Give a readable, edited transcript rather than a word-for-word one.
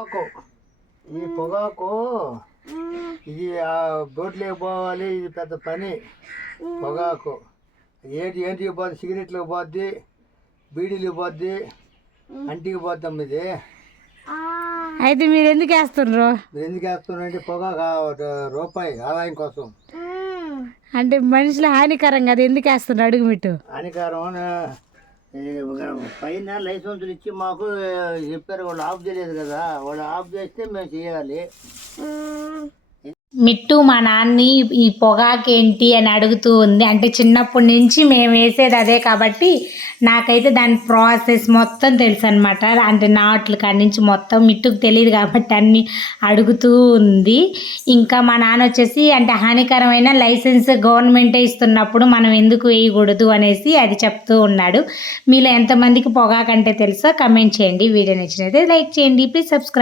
పొగాకు ఈ పొగాకు ఇది బోట్లోకి పోవాలి. ఇది పెద్ద పని. పొగాకు ఏంటికి పోద్ది, సిగరెట్లకు పోద్ది, బీడీలకు పోద్ది, అంటికి పోద్దాం. ఇది అయితే మీరు ఎందుకు వేస్తున్నారు? మీరు ఎందుకు వేస్తున్నారు అంటే పొగాకు రూపాయి ఆదాయం కోసం. అంటే మనుషులు హానికరం కదా, ఎందుకు వేస్తున్నారు అడుగు మిట్టు? హానికరం పైన లైసెన్సులు ఇచ్చి మాకు చెప్పారు. వాళ్ళు ఆఫ్ చేయలేదు కదా, వాళ్ళు ఆఫ్ చేస్తే మేము చేయాలి. మిట్టు మా నాన్ని ఈ పొగాకేంటి అని అడుగుతూ ఉంది. అంటే చిన్నప్పటి నుంచి మేము వేసేది అదే కాబట్టి నాకైతే దాని ప్రాసెస్ మొత్తం తెలుసు అనమాట. అంటే నాట్లు కాడి నుంచి మొత్తం మిట్టుకు తెలియదు కాబట్టి అన్నీ అడుగుతూ ఉంది. ఇంకా మా నాన్న వచ్చేసి అంటే హానికరమైన లైసెన్స్ గవర్నమెంటే ఇస్తున్నప్పుడు మనం ఎందుకు వేయకూడదు అనేసి అది చెప్తూ ఉన్నాడు. మీలో ఎంతమందికి పొగాకంటే తెలుసో కమెంట్ చేయండి. వీడియో నచ్చినైతే లైక్ చేయండి. Please subscribe.